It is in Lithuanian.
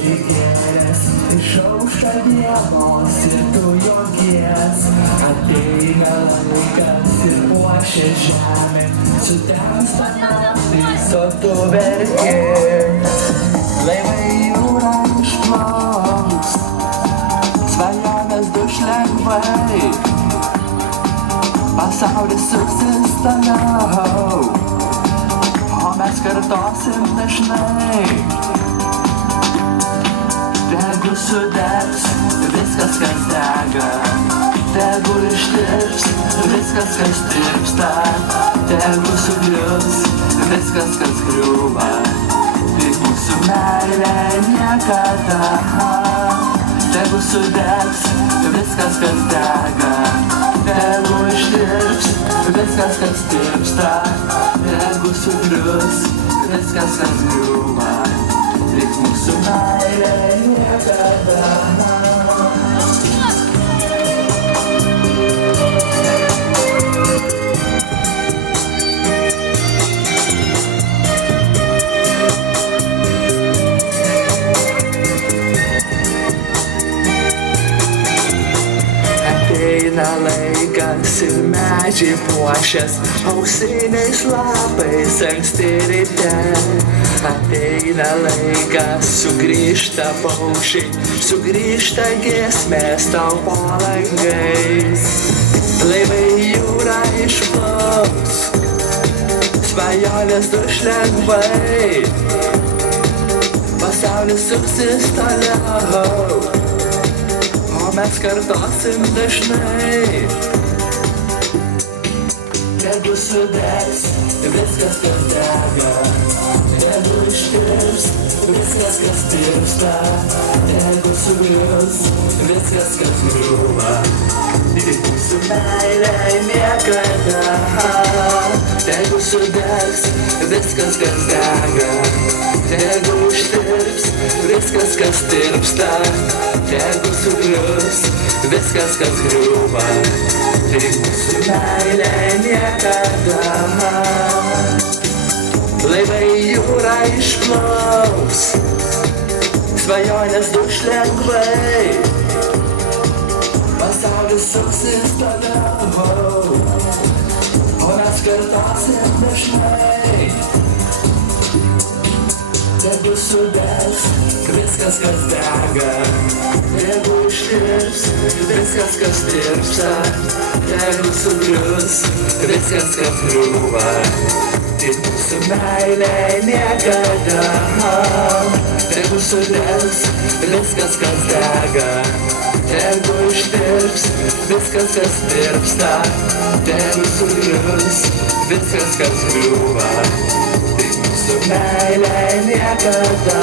atsigėręs išaušta dienos ir tu juokies. Ateina laikas ir puošia žemė, sutemsta naktis, o tu verki. Laivai jūra išplauks, svajonės duš lengvai, pasaulis suksis toliau, o mes kartosim dažnai. Tegu sudegs viskas, kas dega, tegu ištirps viskas, kas tirpsta, tegu sugrius viskas, kas griūva, tik mūsų meilė niekada. Tegu sudegs viskas, kas dega, tegu ištirps viskas, kas tirpsta, tegu sugrius viskas, kas griūva, tik mūsų meilė niekada. Ateina laikas ir medžiai puošias auksiniais lapais anksti ryte. Ateina laikas, sugrįžta paukščiai, sugrįžta giesmės tau po langais. Laivai jūra išplauks, svajonės duš lengvai, pasaulis suksis toliau, o mes kartosim dažnai. Tegu sudegs viskas, kas dega, tegu ištirps viskas, kas tirpsta, tegu sugrius viskas, kas griūva, tik mūsų meilė niekada. Tegu sudegs viskas, kas dega, tegu ištirps viskas, kas tirpsta, tegu sugrius viskas, kas griūva, tik mūsų meilė niekada. Laivai jūra išplauks, svajonės duš lengvai, pasaulis suksis toliau, o mes kartosim dažnai. Tegu sudegs viskas, kas dega, tegu ištirps viskas, kas tirpsta, tegu sugrius viskas, kas griūva, tik mūsų meilė niekada. Tegu sudegs viskas, kas dega, tegu ištirps viskas, kas tirpsta, tegu sugrius viskas, kas griūva, tik mūsų meilė niekada.